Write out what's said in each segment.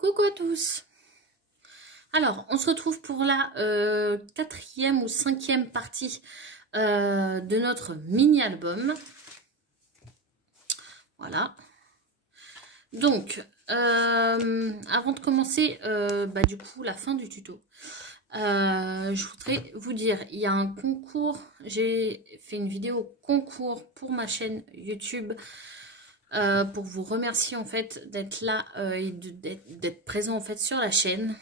Coucou à tous. Alors, on se retrouve pour la quatrième ou cinquième partie de notre mini-album. Voilà. Donc, avant de commencer, du coup, la fin du tuto, je voudrais vous dire, il y a un concours. J'ai fait une vidéo concours pour ma chaîne YouTube. Pour vous remercier en fait d'être là et d'être présent en fait sur la chaîne.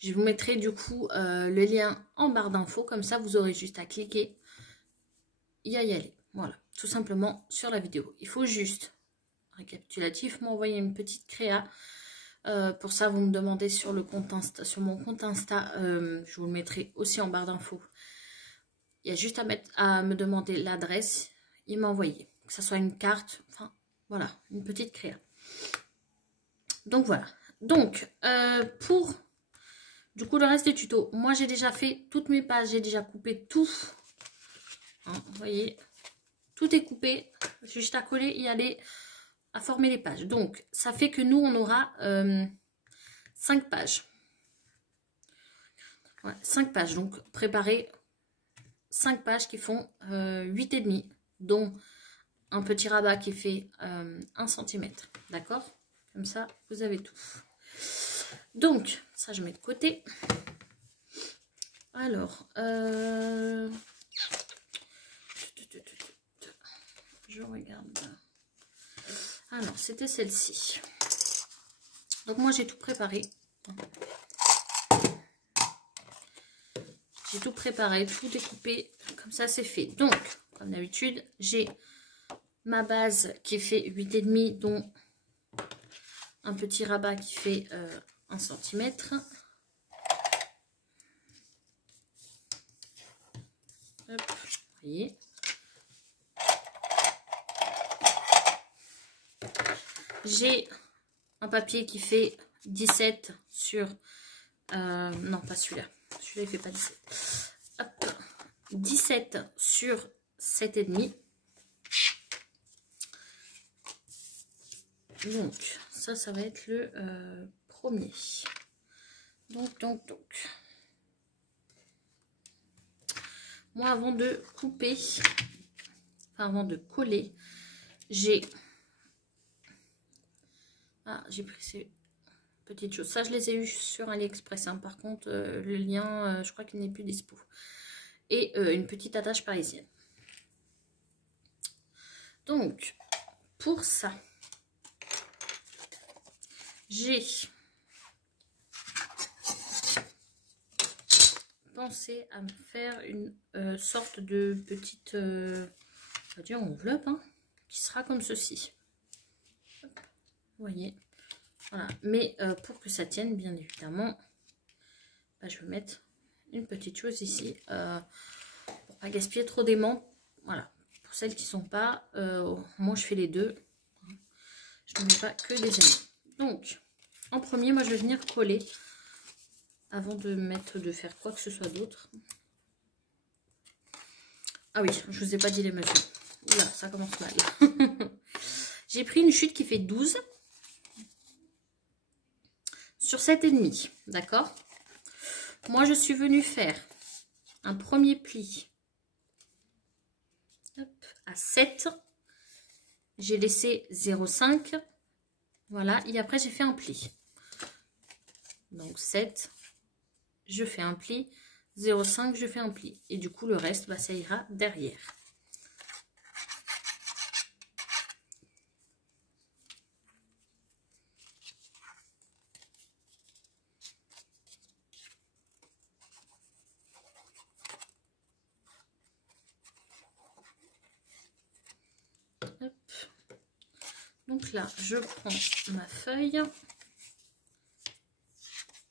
Je vous mettrai du coup le lien en barre d'infos, comme ça vous aurez juste à cliquer et à y aller. Voilà, tout simplement sur la vidéo. Il faut juste, récapitulatif, m'envoyer une petite créa. Pour ça, vous me demandez sur le compte Insta, sur mon compte Insta, je vous le mettrai aussi en barre d'infos. Il y a juste à me demander l'adresse et m'envoyer. Que ce soit une carte, enfin voilà, une petite créa. Donc voilà. Donc pour du coup le reste des tutos, moi j'ai déjà fait toutes mes pages, j'ai déjà coupé tout. Hein, vous voyez, tout est coupé, juste à coller et aller à former les pages. Donc ça fait que nous on aura 5 pages. Ouais, 5 pages, donc préparez 5 pages qui font 8,5, dont un petit rabat qui fait 1 cm, d'accord? Comme ça, vous avez tout. Donc, ça, je mets de côté. Alors, je regarde. Alors, c'était celle-ci. Donc, moi, j'ai tout préparé. J'ai tout préparé, tout découpé. Comme ça, c'est fait. Donc, comme d'habitude, j'ai ma base qui fait 8,5, dont un petit rabat qui fait 1 cm. Hop, vous voyez. J'ai un papier qui fait 17 sur... non, pas celui-là. Celui-là, il fait pas 17. Hop, 17 sur 7,5. Donc, ça va être le premier. Donc. Moi, avant de couper, enfin, avant de coller, j'ai pris ces petites choses. Ça, je les ai eues sur AliExpress. Hein. Par contre, le lien, je crois qu'il n'est plus dispo. Et une petite attache parisienne. Donc, pour ça, j'ai pensé à me faire une sorte de petite on va dire enveloppe, hein, qui sera comme ceci. Hop, vous voyez, voilà. Mais pour que ça tienne, bien évidemment, je vais mettre une petite chose ici pour pas gaspiller trop d'aimants. Voilà, pour celles qui sont pas, moi je fais les deux. Je ne mets pas que des aimants. Donc, en premier, moi je vais venir coller avant de faire quoi que ce soit d'autre. Ah oui, je vous ai pas dit les mesures. Oula, ça commence mal. J'ai pris une chute qui fait 12 sur 7,5, d'accord? Moi, je suis venue faire un premier pli à 7. J'ai laissé 0,5. Voilà, et après, j'ai fait un pli. Donc, 7, je fais un pli. 0,5, je fais un pli. Et du coup, le reste, ça ira derrière. Hop. Donc là, je prends ma feuille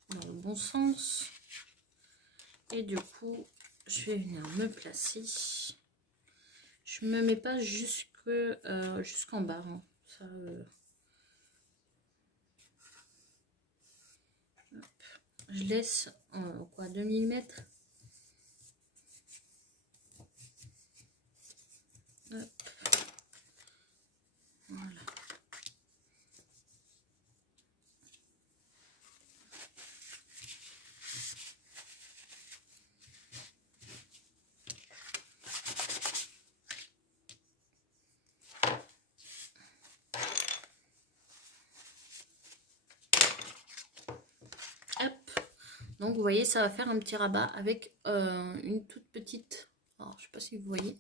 dans le bon sens. Et du coup, je vais venir me placer. Je me mets pas jusqu'en bas. Hein. Ça, je laisse quoi, 2 mm. Hop. Voilà. Donc vous voyez, ça va faire un petit rabat avec une toute petite, alors, je ne sais pas si vous voyez,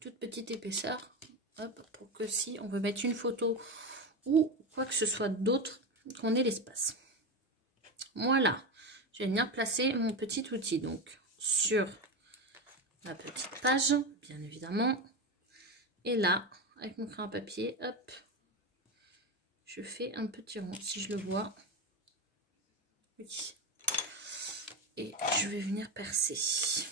toute petite épaisseur. Hop, pour que si on veut mettre une photo ou quoi que ce soit d'autre, qu'on ait l'espace. Voilà, je vais venir placer mon petit outil donc sur la petite page, bien évidemment. Et là, avec mon crayon à papier, hop, je fais un petit rond, si je le vois. Oui. Et je vais venir percer.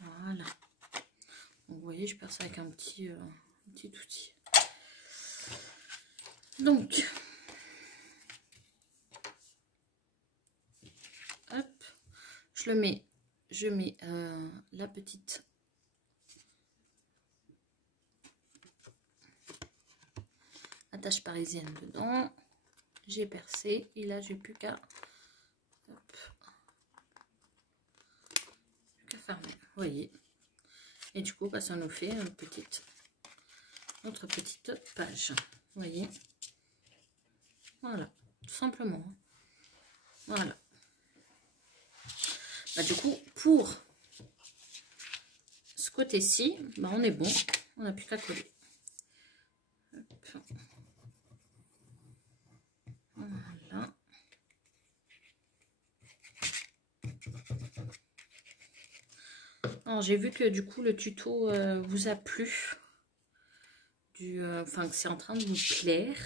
Voilà. Donc, vous voyez, je perce avec un petit outil. Donc, hop, je mets la petite attache parisienne dedans. J'ai percé et là, j'ai plus qu'à fermer. Vous voyez. Et du coup, bah, ça nous fait notre petite page. Vous voyez. Voilà, tout simplement. Voilà. Bah, du coup, pour ce côté-ci, bah, on est bon. On n'a plus qu'à coller. Hop. Voilà. Alors, j'ai vu que du coup, le tuto vous a plu. Enfin, que c'est en train de vous plaire.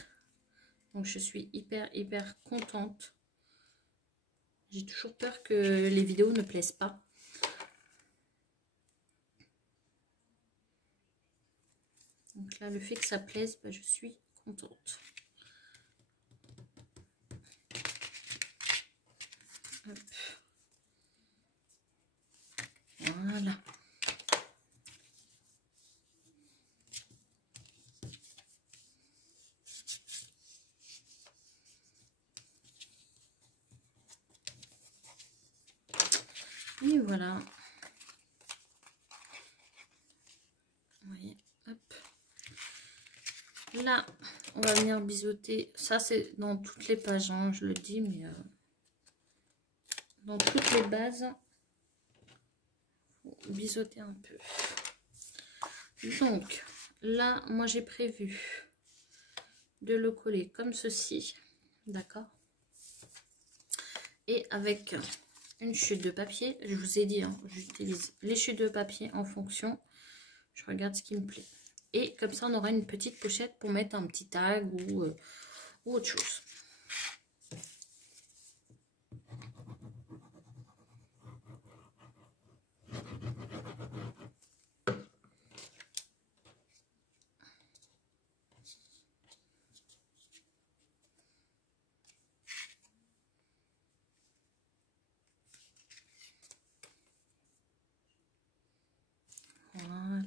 Donc, je suis hyper contente. J'ai toujours peur que les vidéos ne plaisent pas. Donc là, le fait que ça plaise, bah, je suis contente. Hop. Voilà. Et voilà. Vous voyez, hop. Là, on va venir biseauter. Ça, c'est dans toutes les pages, hein, je le dis, mais dans toutes les bases, biseauter un peu. Donc, là, moi, j'ai prévu de le coller comme ceci. D'accord? Et avec une chute de papier, je vous ai dit, hein, j'utilise les chutes de papier en fonction. Je regarde ce qui me plaît. Et comme ça, on aura une petite pochette pour mettre un petit tag ou autre chose. Voilà.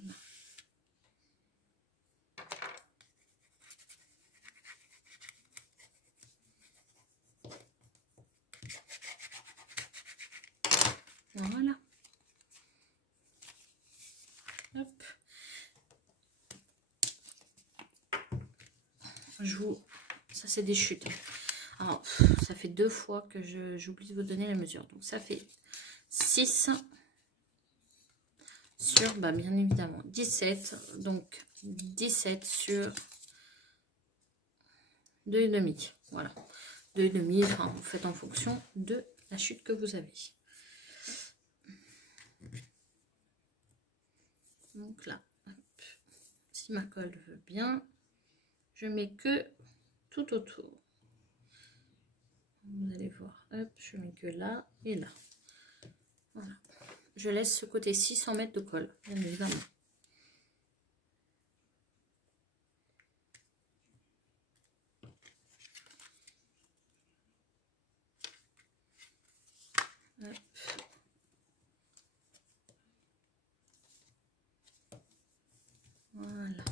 Voilà. Hop. Ça, c'est des chutes. Alors, ça fait 2 fois que j'oublie de vous donner la mesure. Donc, ça fait 6 sur, bah, bien évidemment, 17. Donc, 17 sur 2,5. Voilà. 2,5, enfin, vous faites en fonction de la chute que vous avez. Donc là, hop. Si ma colle veut bien, je mets que tout autour. Vous allez voir, hop, je mets que là et là. Voilà. Je laisse ce côté-ci sans mettre de colle, bien évidemment. Hop. Voilà.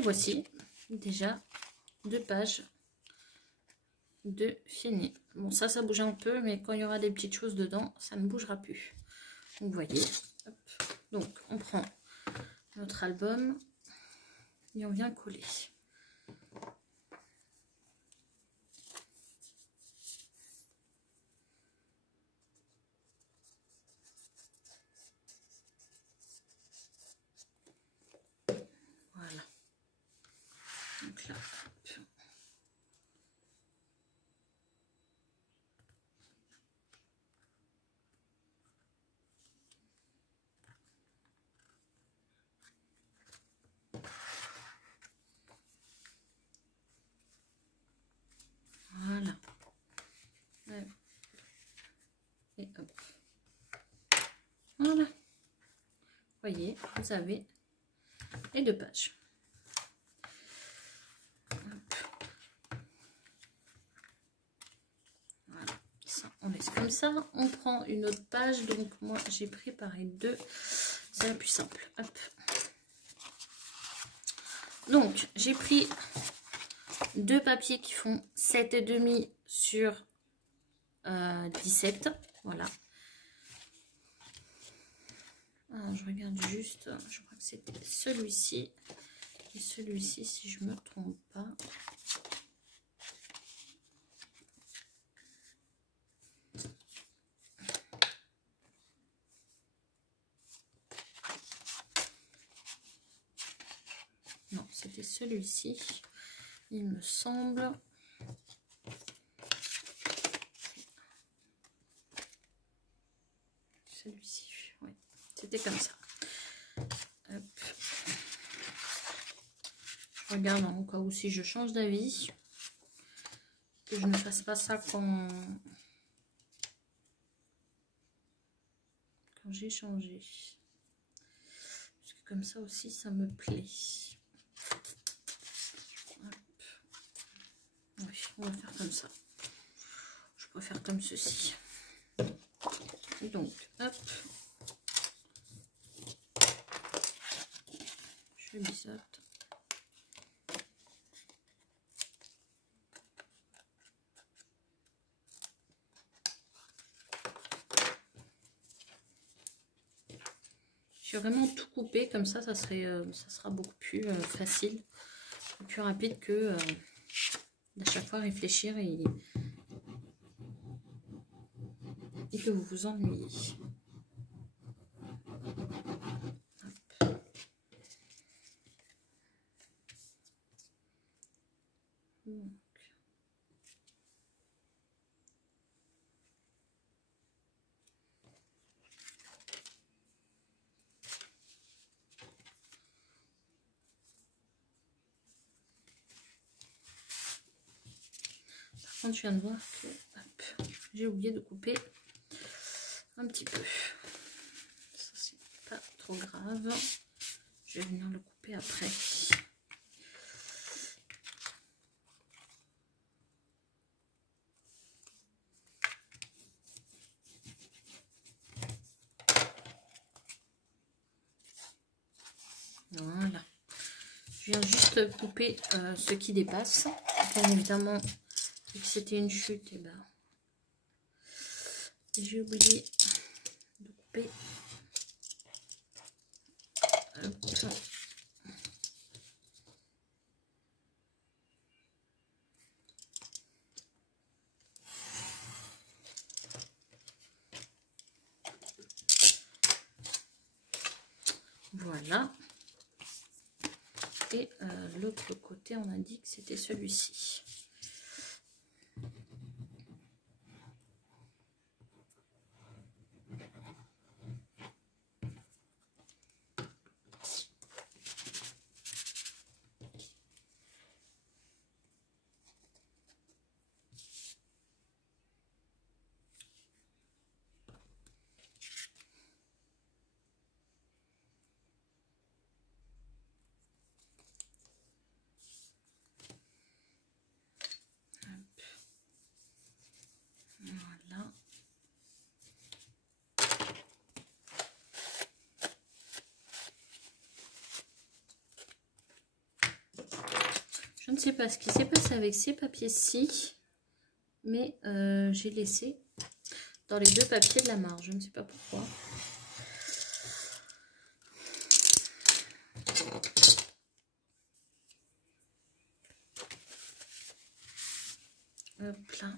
voici déjà 2 pages de fini. Bon, ça bouge un peu, mais quand il y aura des petites choses dedans, ça ne bougera plus. Donc, vous voyez. Hop. Donc, on prend notre album et on vient coller. Voilà. Donc là, hop. Voilà. Et hop. Voilà. Voyez, vous avez les 2 pages. Voilà. Ça, on laisse comme ça. On prend une autre page. Donc, moi, j'ai pris pareil 2. C'est la plus simple. Hop. Donc, j'ai pris 2 papiers qui font 7,5 sur 17. Voilà. Alors, je regarde juste. Je crois que c'était celui-ci. Et celui-ci, si je me trompe pas. Non, c'était celui-ci. Il me semble. Celui-ci, oui. C'était comme ça. Hop. Je regarde en cas où si je change d'avis. Que je ne fasse pas ça quand j'ai changé. Parce que comme ça aussi, ça me plaît. Hop. Oui, on va faire comme ça. Je préfère comme ceci. Donc, hop. Je biseaute. Je vais vraiment tout couper comme ça, ça sera beaucoup plus facile, plus rapide que d'à chaque fois réfléchir et que vous vous ennuyez. Par contre, je viens de voir que j'ai oublié de couper un petit peu. Ça, c'est pas trop grave. Je vais venir le couper après. Voilà. Je viens juste couper ce qui dépasse. Bien évidemment, vu que c'était une chute, et ben, j'ai oublié de couper. Hop. Voilà. Et l'autre côté, on a dit que c'était celui-ci. sais pas ce qui s'est passé avec ces papiers-ci, mais j'ai laissé dans les deux papiers de la marge. Je ne sais pas pourquoi. Hop là.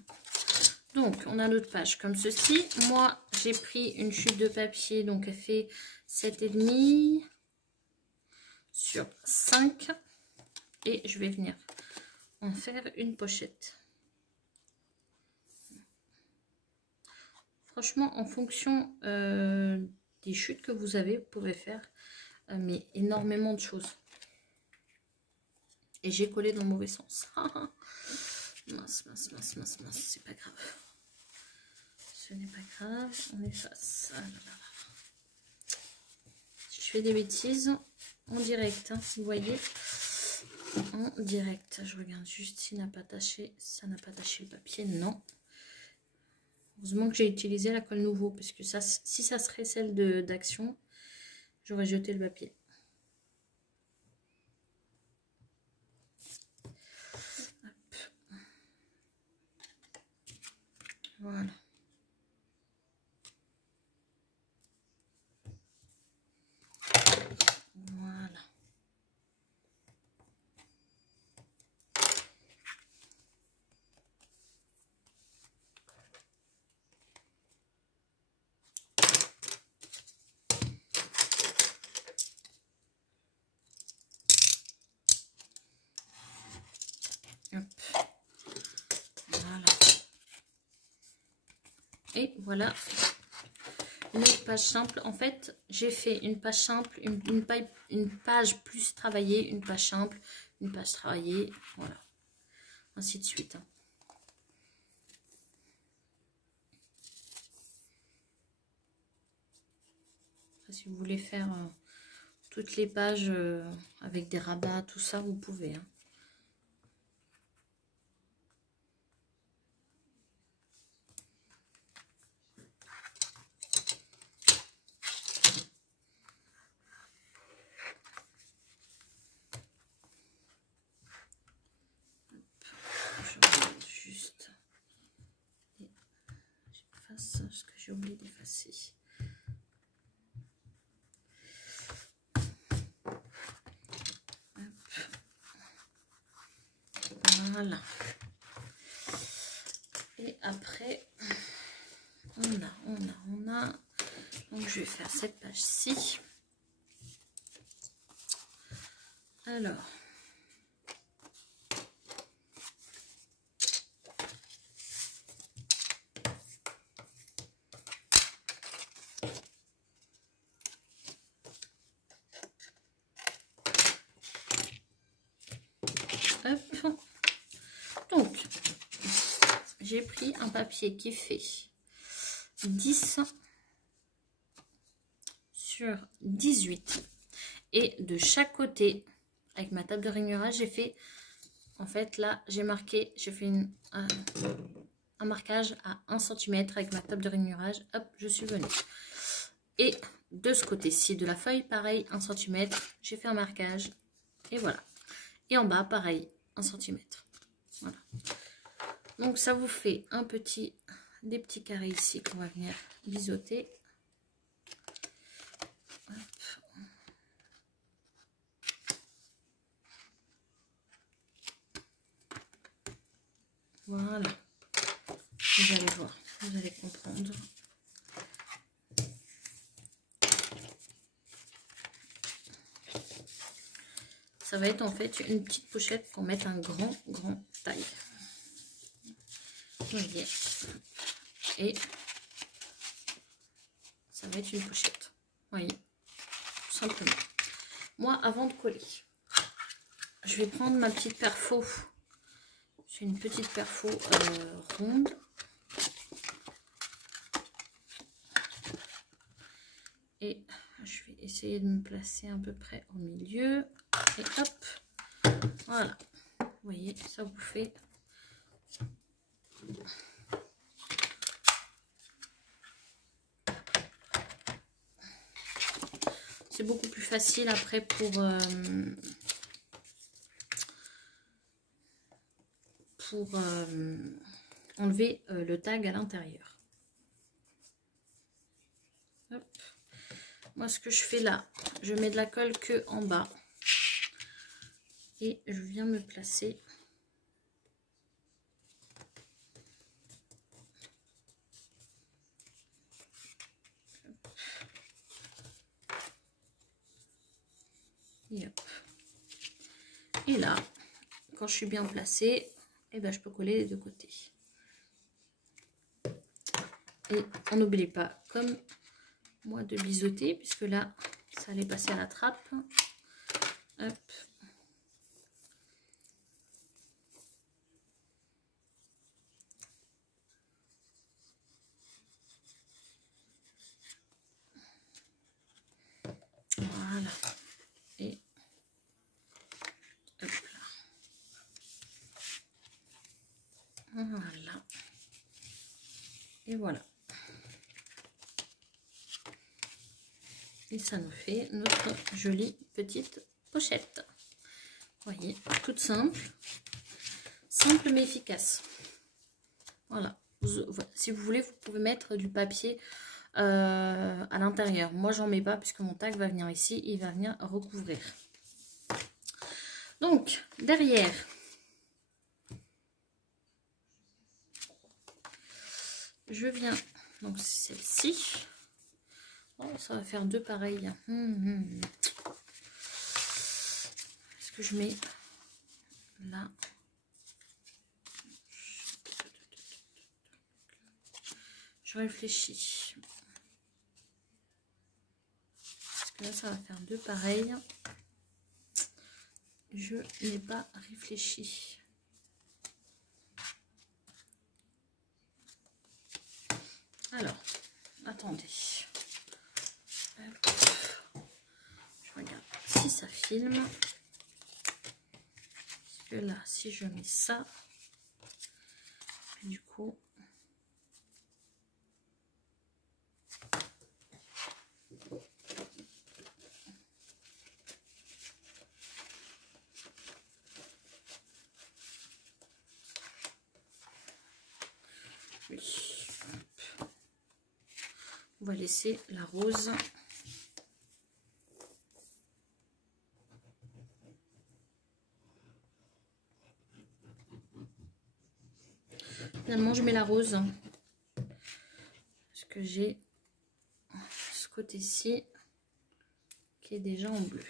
Donc, on a notre page comme ceci. Moi, j'ai pris une chute de papier, donc elle fait 7,5 sur 5. Et je vais venir en faire une pochette. Franchement, en fonction des chutes que vous avez, vous pouvez faire mais énormément de choses. Et j'ai collé dans le mauvais sens. Mince, c'est pas grave. Ce n'est pas grave, on efface. Ah là là. Je fais des bêtises en direct, hein, vous voyez. En direct, je regarde juste s'il n'a pas taché. Ça n'a pas taché le papier, non. Heureusement que j'ai utilisé la colle nouveau, parce que ça, si ça serait celle d'Action, j'aurais jeté le papier. Hop. Voilà. Voilà. Hop. Voilà. Et voilà une autre page simple. En fait, j'ai fait une page simple, une page plus travaillée, une page simple, une page travaillée, voilà. Ainsi de suite. Hein. Si vous voulez faire toutes les pages avec des rabats, tout ça, vous pouvez. Hein. Ce que j'ai oublié d'effacer. Voilà. Et après, on a. Donc je vais faire cette page-ci. Alors. Hop. Donc, j'ai pris un papier qui fait 10 sur 18. Et de chaque côté, avec ma table de rainurage, j'ai fait, en fait, là, j'ai marqué, j'ai fait un marquage à 1 cm avec ma table de rainurage. Hop, je suis venue. Et de ce côté-ci de la feuille, pareil, 1 cm, j'ai fait un marquage. Et voilà. Et en bas, pareil, 1 cm. Voilà. Donc, ça vous fait des petits carrés ici qu'on va venir biseauter. Hop. Voilà. Vous allez voir, vous allez comprendre. Ça va être en fait une petite pochette pour mettre un grand taille. Vous voyez. Et ça va être une pochette. Vous voyez. Tout simplement. Moi, avant de coller, je vais prendre ma petite perfo. J'ai une petite perfo ronde. Et je vais essayer de me placer à peu près au milieu. Et hop, voilà. Vous voyez, ça vous fait... C'est beaucoup plus facile après pour enlever le tag à l'intérieur. Moi, ce que je fais là, je mets de la colle que en bas. Et je viens me placer. Et hop. Et là, quand je suis bien placée, et ben, je peux coller les deux côtés. Et on n'oublie pas, comme moi, de biseauter, puisque là, ça allait passer à la trappe. Hop. Voilà. Et hop là. Voilà. Et voilà. Et ça nous fait notre jolie petite pochette. Vous voyez, toute simple. Simple mais efficace. Voilà. Si vous voulez, vous pouvez mettre du papier à l'intérieur. Moi, j'en mets pas puisque mon tag va venir ici. Il va venir recouvrir. Donc, derrière, je viens... Donc, c'est celle-ci. Oh, ça va faire deux pareils. Est-ce que je mets là? Je réfléchis. Parce que là, ça va faire deux pareils. Je n'ai pas réfléchi. Alors, attendez. Je regarde si ça filme. Parce que là, si je mets ça, du coup... Oui. On va laisser la rose. Finalement, je mets la rose. Parce que j'ai ce côté-ci qui est déjà en bleu.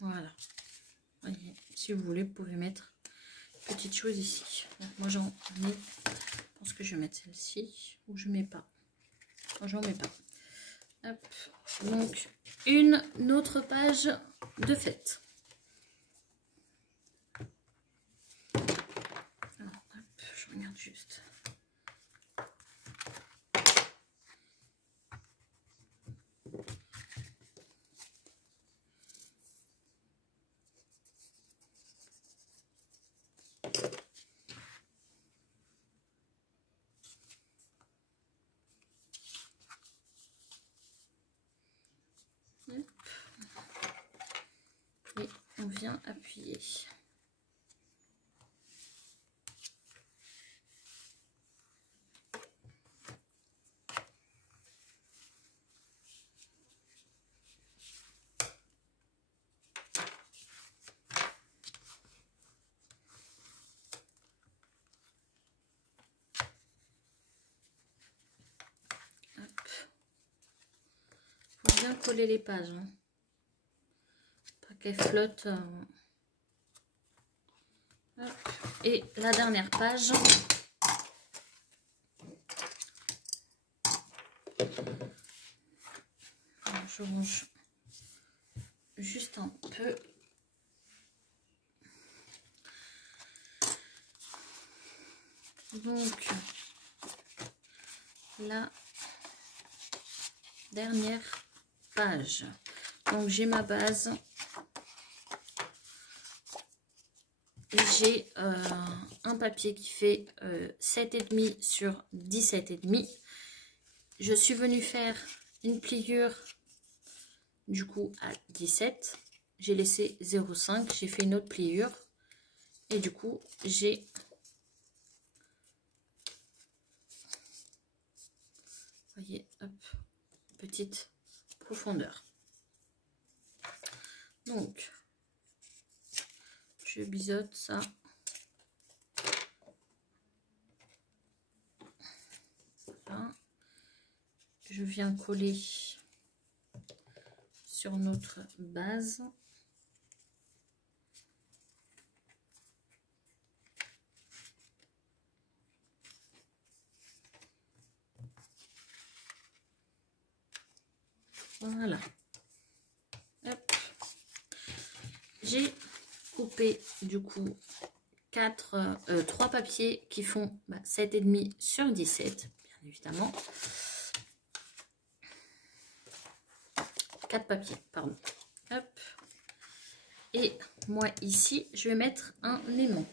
Voilà. Voyez, si vous voulez, vous pouvez mettre une petite chose ici. Donc, moi, j'en mets. Je pense que je vais mettre celle-ci ou je mets pas. Moi, j'en mets pas. Hop. Donc, une autre page de fête. Alors, hop, je regarde juste. Et on vient appuyer. Faut bien coller les pages. Hein. Pas qu'elles flottent. Et la dernière page. Alors, je range juste un peu. Donc, la dernière page. Donc, j'ai ma base. j'ai un papier qui fait 7,5 sur 17,5. Je suis venue faire une pliure du coup à 17. J'ai laissé 0,5. J'ai fait une autre pliure. Et du coup, j'ai... Vous voyez, hop, petite profondeur. Donc, je biseaute ça. Voilà. Je viens coller sur notre base. Voilà. J'ai coupé du coup 3 papiers qui font 7,5 sur 17, bien évidemment. 4 papiers, pardon. Hop. Et moi ici, je vais mettre un aimant.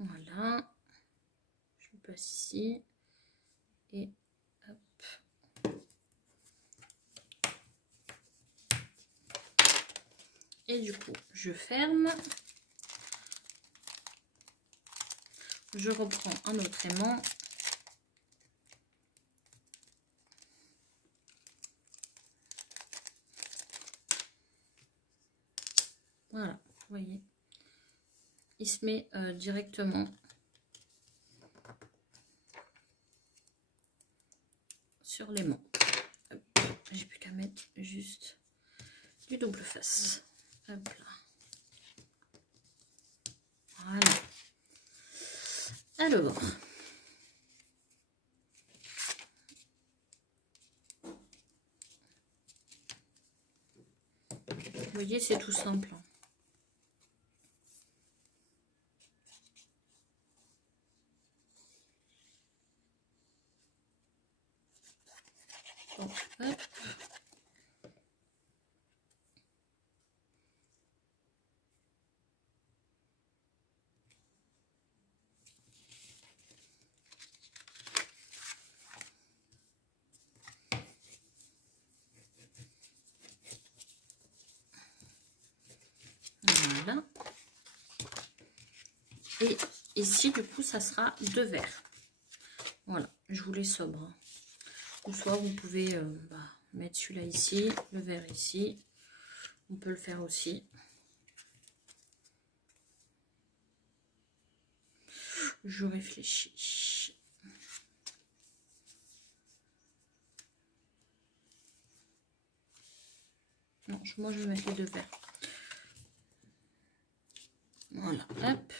Voilà, je passe ici et hop. Et du coup, je ferme. Je reprends un autre aimant. Voilà, vous voyez. Il se met directement sur l'aimant. J'ai plus qu'à mettre juste du double face. Hop là. Voilà. Alors, vous voyez, c'est tout simple. Donc, hop. Voilà. Et ici, du coup, ça sera 2 verres. Voilà, je vous les sobre. Ou soit vous pouvez mettre celui-là ici, le verre ici. On peut le faire aussi. Je réfléchis. Non, moi je vais mettre les 2 verres. Voilà, hop.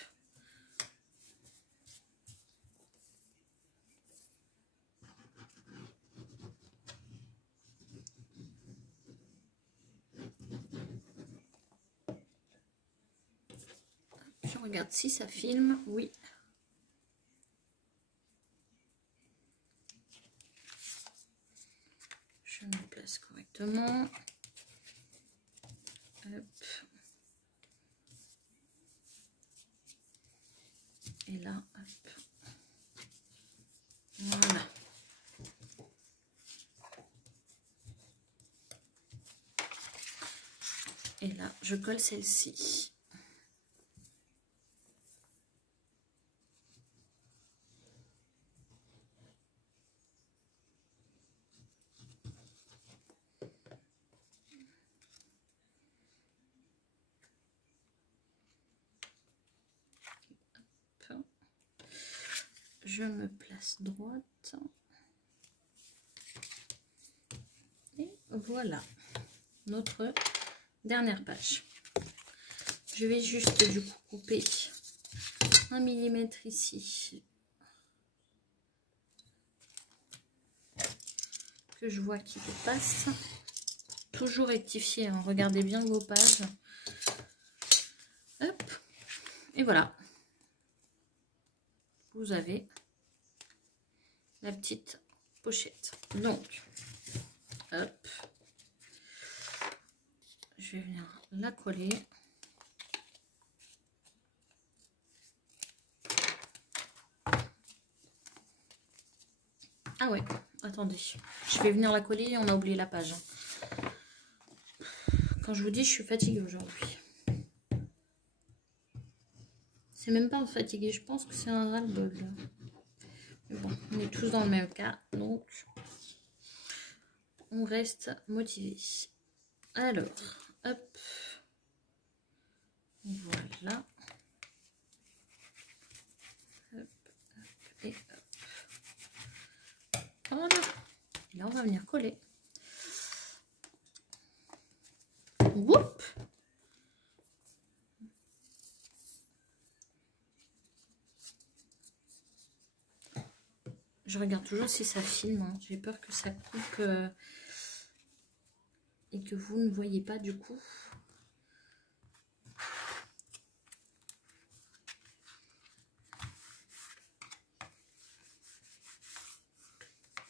Je regarde si ça filme. Oui. Je me place correctement. Hop. Et là, hop. Voilà. Et là, je colle celle-ci. Je me place droite. Et voilà, notre dernière page. Je vais juste du coup couper 1 mm ici. que je vois qui dépasse. Toujours rectifier, hein. Regardez bien vos pages. Hop. Et voilà. Vous avez la petite pochette. Donc, hop. Je vais venir la coller. Ah ouais, attendez. Je vais venir la coller, on a oublié la page. Quand je vous dis, je suis fatiguée aujourd'hui. C'est même pas fatiguée, je pense que c'est un ras-le-bol. Mais bon, on est tous dans le même cas, donc on reste motivé. Alors, hop. Voilà. Hop, hop, et hop. Voilà. Et là, on va venir coller. Whoop! Je regarde toujours si ça filme. Hein. J'ai peur que ça coupe et que vous ne voyez pas du coup.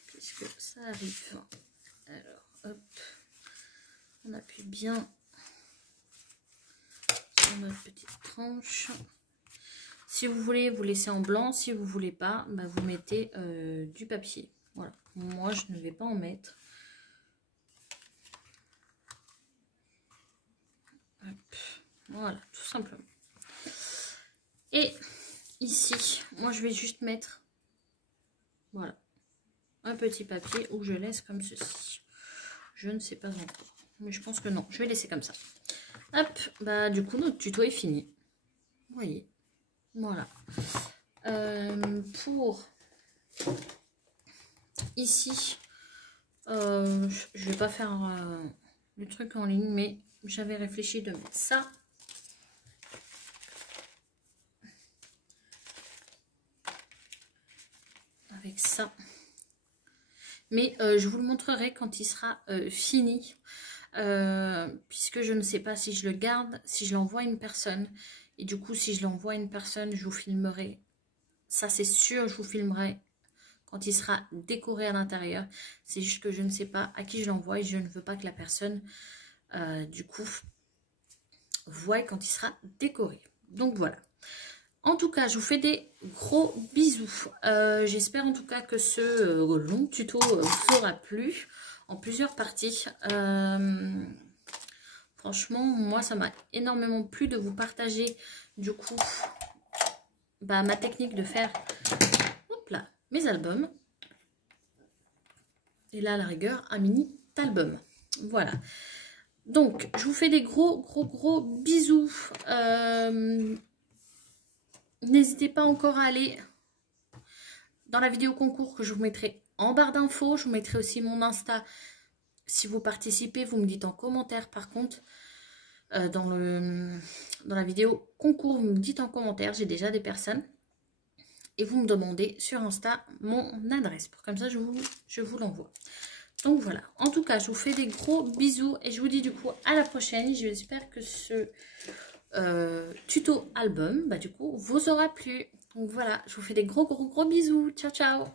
Puisque ça arrive. Alors, hop. On appuie bien sur notre petite tranche. Si vous voulez, vous laissez en blanc. Si vous voulez pas, bah, vous mettez du papier. Voilà. Moi, je ne vais pas en mettre. Hop. Voilà, tout simplement. Et ici, moi, je vais juste mettre, voilà, un petit papier où je laisse comme ceci. Je ne sais pas encore. Mais je pense que non. Je vais laisser comme ça. Hop. Bah, du coup, notre tuto est fini. Vous voyez. Voilà. Pour ici, je vais pas faire le truc en ligne, mais j'avais réfléchi de mettre ça. Avec ça. Mais je vous le montrerai quand il sera fini. Puisque je ne sais pas si je le garde, si je l'envoie à une personne. Et du coup, si je l'envoie à une personne, je vous filmerai. Ça, c'est sûr, je vous filmerai quand il sera décoré à l'intérieur. C'est juste que je ne sais pas à qui je l'envoie et je ne veux pas que la personne, du coup, voie quand il sera décoré. Donc, voilà. En tout cas, je vous fais des gros bisous. J'espère en tout cas que ce long tuto vous aura plu en plusieurs parties. Franchement, moi, ça m'a énormément plu de vous partager, du coup, bah, ma technique de faire, hop là, mes albums. Et là, à la rigueur, un mini album. Voilà. Donc, je vous fais des gros bisous. N'hésitez pas encore à aller dans la vidéo concours que je vous mettrai en barre d'infos. Je vous mettrai aussi mon Insta. Si vous participez, vous me dites en commentaire. Par contre, dans la vidéo concours, vous me dites en commentaire. J'ai déjà des personnes. Et vous me demandez sur Insta mon adresse. Pour comme ça, je vous l'envoie. Donc voilà. En tout cas, je vous fais des gros bisous. Et je vous dis du coup à la prochaine. J'espère que ce tuto album, bah, du coup, vous aura plu. Donc voilà, je vous fais des gros bisous. Ciao, ciao.